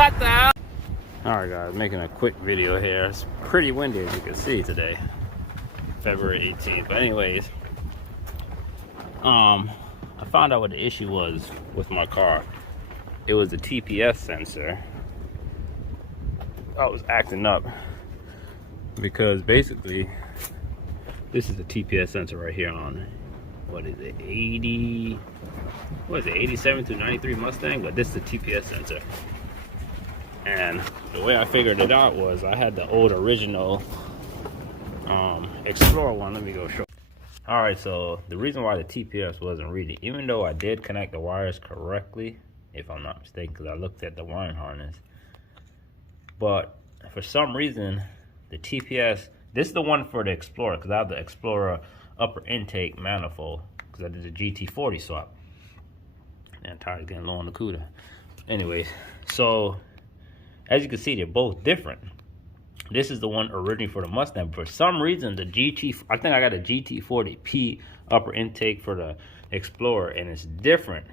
What the hell? Alright guys, making a quick video here. It's pretty windy as you can see today. February 18th. But anyways, I found out what the issue was with my car. It was the TPS sensor. I was acting up because basically this is the TPS sensor right here on, what is it, 87 to 93 Mustang, but this is the TPS sensor. And the way I figured it out was I had the old original Explorer one. Let me go show. All right, so the reason why the TPS wasn't reading, even though I did connect the wires correctly, if I'm not mistaken, because I looked at the wiring harness, but for some reason the TPS, this is the one for the Explorer, because I have the Explorer upper intake manifold, because I did the GT40 swap. And tired of getting low on the CUDA. Anyways, so as you can see, they're both different. This is the one originally for the Mustang. For some reason, the I think I got a GT40P upper intake for the Explorer, and it's different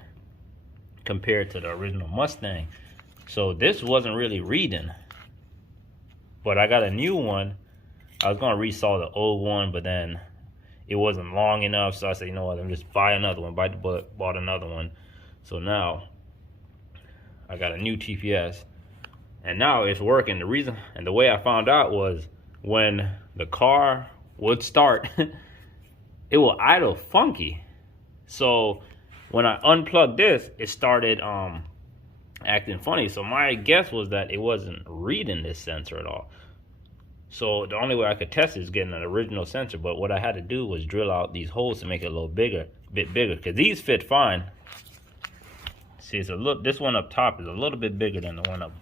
compared to the original Mustang. So this wasn't really reading. But I got a new one. I was gonna resaw the old one, but then it wasn't long enough, so I said, you know what, I'm just buy another one. Bought another one. So now I got a new TPS. And now it's working. The reason and the way I found out was when the car would start, it will idle funky. So when I unplugged this, it started acting funny. So my guess was that it wasn't reading this sensor at all. So the only way I could test it is getting an original sensor. But what I had to do was drill out these holes to make it a little bigger, because these fit fine. See, it's a little. This one up top is a little bit bigger than the one up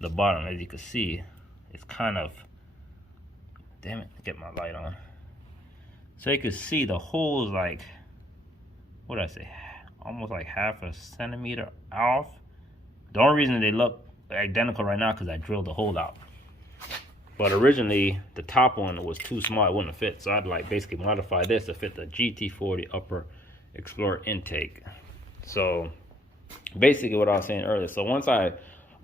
the bottom. As you can see, it's kind of, damn it, get my light on, so you can see the holes, like, what did I say, almost like half a centimeter off. The only reason they look identical right now because I drilled the hole out, but originally the top one was too small, it wouldn't have fit, so I'd like basically modify this to fit the GT40 upper Explorer intake. So basically what I was saying earlier, so once I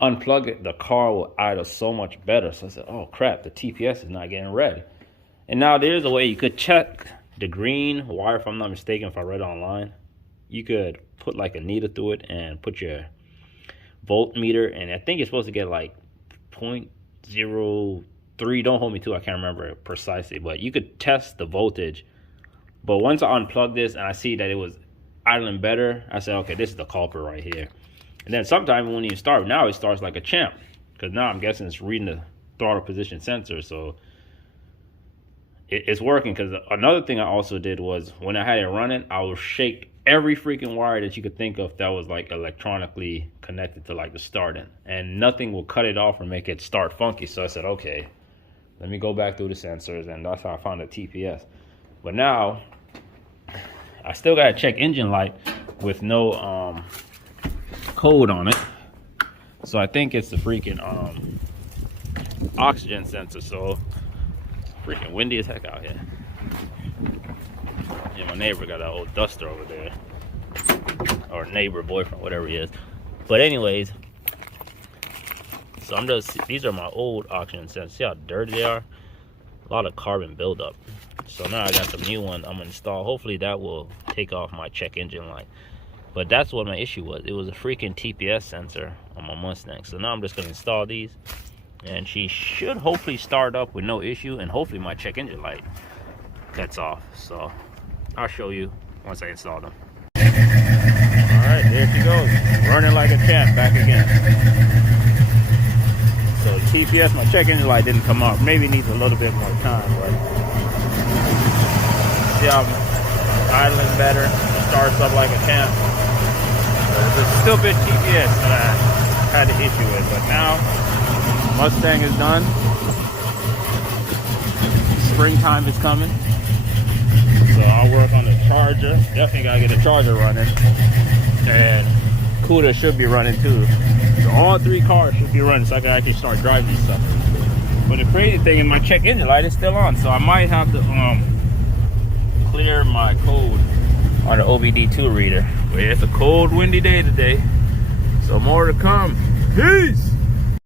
unplug it, the car will idle so much better. So I said, oh crap, the TPS is not getting read. And now there's a way you could check the green wire, if I'm not mistaken, if I read it online. You could put like a needle through it and put your voltmeter, and I think you're supposed to get like 0.03, don't hold me to it, I can't remember it precisely, but you could test the voltage. But once I unplugged this and I see that it was idling better, I said, okay, this is the culprit right here. And then sometimes when you start, now it starts like a champ, because now I'm guessing it's reading the throttle position sensor. So it's working. Because another thing I also did was when I had it running, I would shake every freaking wire that you could think of that was like electronically connected to like the starting, and nothing will cut it off or make it start funky. So I said, okay, let me go back through the sensors, and that's how I found the TPS. But now I still gotta check engine light with no code on it. So I think it's the freaking oxygen sensor. So it's freaking windy as heck out here. Yeah, my neighbor got that old duster over there, or neighbor, boyfriend, whatever he is. But anyways, so I'm just, these are my old oxygen sensors. See how dirty they are? A lot of carbon buildup. So now I got some new one I'm gonna install. Hopefully that will take off my check engine light. But that's what my issue was. It was a freaking TPS sensor on my Mustang. So now I'm just gonna install these, and she should hopefully start up with no issue, and hopefully my check engine light cuts off. So I'll show you once I install them. All right, there she goes, running like a champ, back again. So TPS, my check engine light didn't come up. Maybe needs a little bit more time, but see how I'm idling better, starts up like a champ. It's a stupid TPS that I had the issue with, but now Mustang is done. Springtime is coming, so I'll work on the charger. Definitely gotta get a charger running, and CUDA should be running too. So all three cars should be running, so I can actually start driving these stuff. But the crazy thing is my check engine light is still on, so I might have to clear my code on the OBD2 reader. But it's a cold, windy day today, so more to come. Peace.